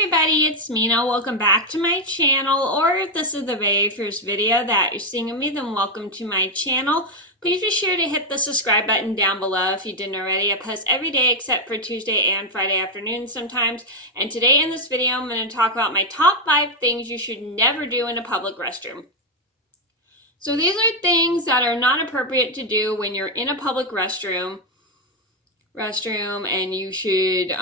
everybody, it's Mena. Welcome back to my channel, or if this is the very first video that you're seeing of me, then welcome to my channel. Please be sure to hit the subscribe button down below if you didn't already. I post every day except for Tuesday and Friday afternoons sometimes. And today in this video, I'm going to talk about my top 5 things you should never do in a public restroom. So these are things that are not appropriate to do when you're in a public restroom and you should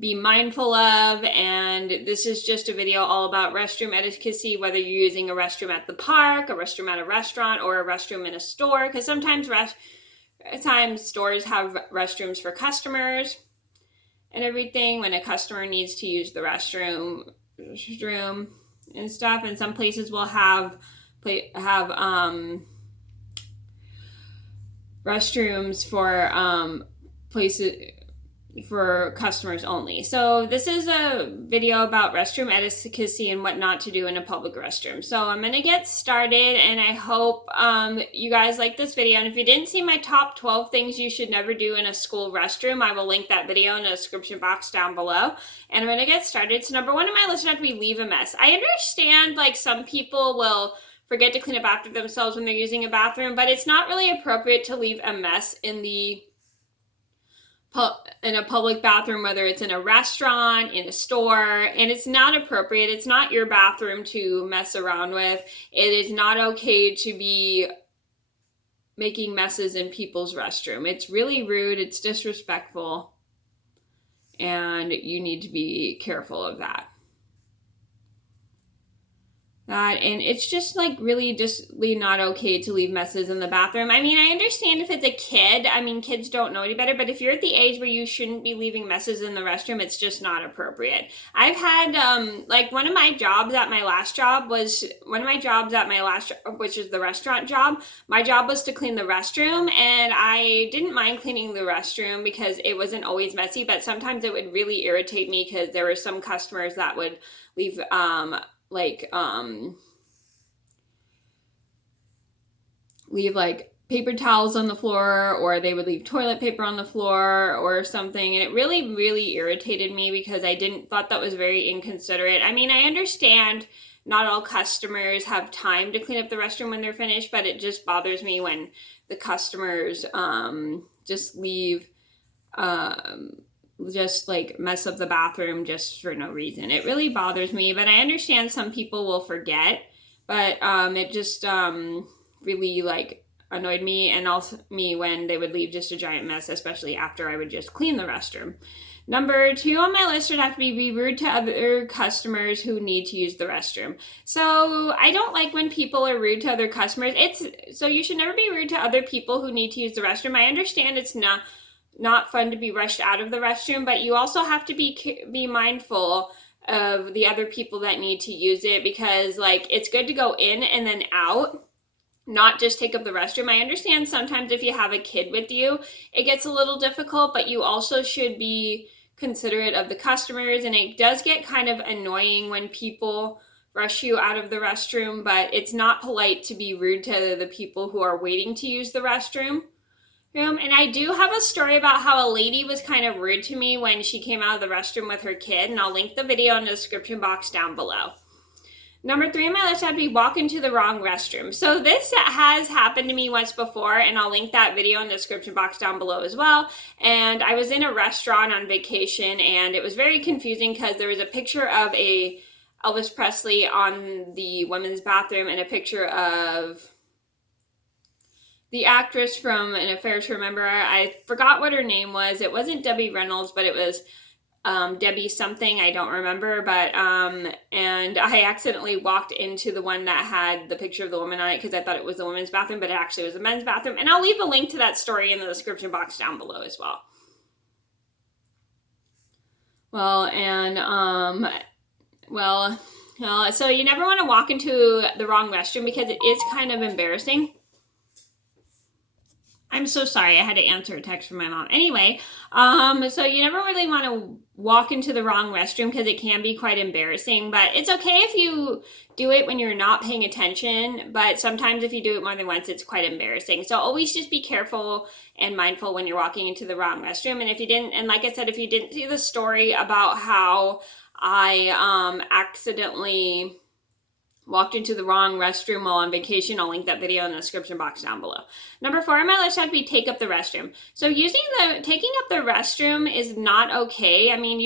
be mindful of. And this is just a video all about restroom ettiquecy, whether you're using a restroom at the park, a restroom at a restaurant, or a restroom in a store, because sometimes stores have restrooms for customers and everything when a customer needs to use the restroom and stuff. And some places will have restrooms for places for customers only. So this is a video about restroom ettiquecy and what not to do in a public restroom. So I'm going to get started, and I hope you guys like this video. And if you didn't see my top 12 things you should never do in a school restroom, I will link that video in the description box down below. And I'm going to get started. So number 1 on my list would have to be leave a mess. I understand like some people will forget to clean up after themselves when they're using a bathroom, but it's not really appropriate to leave a mess in a public bathroom, whether it's in a restaurant, in a store, and it's not appropriate. It's not your bathroom to mess around with. It is not okay to be making messes in people's restroom. It's really rude, it's disrespectful, and you need to be careful of that. And it's just like really not okay to leave messes in the bathroom. I mean, I understand if it's a kid. I mean, kids don't know any better, but if you're at the age where you shouldn't be leaving messes in the restroom, it's just not appropriate. I've had like one of my jobs at my last job, which is the restaurant job. My job was to clean the restroom, and I didn't mind cleaning the restroom because it wasn't always messy, but sometimes it would really irritate me because there were some customers that would leave leave paper towels on the floor, or they would leave toilet paper on the floor or something, and it really irritated me because I thought that was very inconsiderate. I mean, I understand not all customers have time to clean up the restroom when they're finished, but it just bothers me when the customers just leave just like mess up the bathroom just for no reason. It really bothers me, but I understand some people will forget, but it just really like annoyed me, and also me when they would leave just a giant mess, especially after I would just clean the restroom. Number 2 on my list would have to be rude to other customers who need to use the restroom. So I don't like when people are rude to other customers. So you should never be rude to other people who need to use the restroom. I understand it's not fun to be rushed out of the restroom, but you also have to be mindful of the other people that need to use it, because like it's good to go in and then out, not just take up the restroom. I understand sometimes if you have a kid with you, it gets a little difficult, but you also should be considerate of the customers, and it does get kind of annoying when people rush you out of the restroom, but it's not polite to be rude to the people who are waiting to use the restroom. And I do have a story about how a lady was kind of rude to me when she came out of the restroom with her kid, and I'll link the video in the description box down below. Number 3 on my list would be walk into the wrong restroom. So this has happened to me once before, and I'll link that video in the description box down below as well. And I was in a restaurant on vacation, and it was very confusing because there was a picture of a Elvis Presley on the women's bathroom and a picture of the actress from An Affair to Remember. I forgot what her name was. It wasn't Debbie Reynolds, but it was Debbie something. I don't remember. But and I accidentally walked into the one that had the picture of the woman on it because I thought it was the women's bathroom, but it actually was the men's bathroom. And I'll leave a link to that story in the description box down below as well. So you never want to walk into the wrong restroom because it is kind of embarrassing. I'm so sorry, I had to answer a text from my mom. Anyway, so you never really want to walk into the wrong restroom because it can be quite embarrassing, but it's okay if you do it when you're not paying attention, but sometimes if you do it more than once, it's quite embarrassing. So always just be careful and mindful when you're walking into the wrong restroom. And if you didn't, and like I said, if you didn't see the story about how I accidentally walked into the wrong restroom while on vacation. I'll link that video in the description box down below. Number 4 on my list would be take up the restroom. So taking up the restroom is not okay. I mean,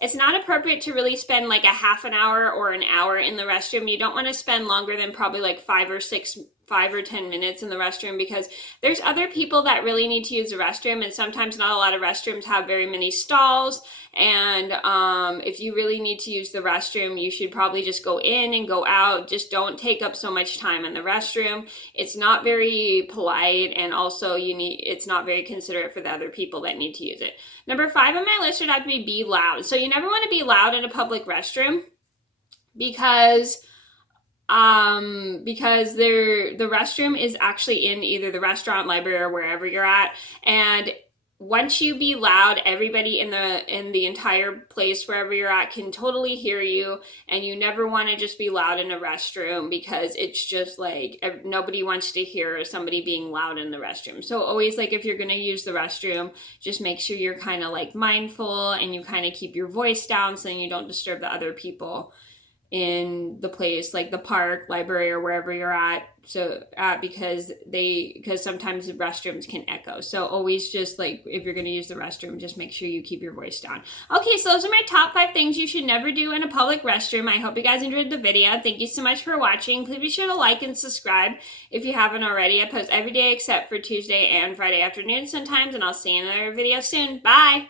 it's not appropriate to really spend like a half an hour or an hour in the restroom. You don't want to spend longer than probably like 5 or 10 minutes in the restroom, because there's other people that really need to use the restroom, and sometimes not a lot of restrooms have very many stalls. And if you really need to use the restroom, you should probably just go in and go out. Just don't take up so much time in the restroom. It's not very polite, and also it's not very considerate for the other people that need to use it. Number 5 on my list would have to be loud. So you never want to be loud in a public restroom, because the restroom is actually in either the restaurant, library, or wherever you're at. And once you be loud, everybody in the entire place wherever you're at can totally hear you. And you never want to just be loud in a restroom, because it's just like nobody wants to hear somebody being loud in the restroom. So always, like, if you're going to use the restroom, just make sure you're kind of like mindful and you kind of keep your voice down so you don't disturb the other people in the place, like the park, library, or wherever you're at. Because sometimes the restrooms can echo. So always, just like, if you're going to use the restroom, just make sure you keep your voice down. Okay, so those are my top 5 things you should never do in a public restroom. I hope you guys enjoyed the video. Thank you so much for watching. Please be sure to like and subscribe if you haven't already. I post every day except for Tuesday and Friday afternoon sometimes, and I'll see you in another video soon. Bye!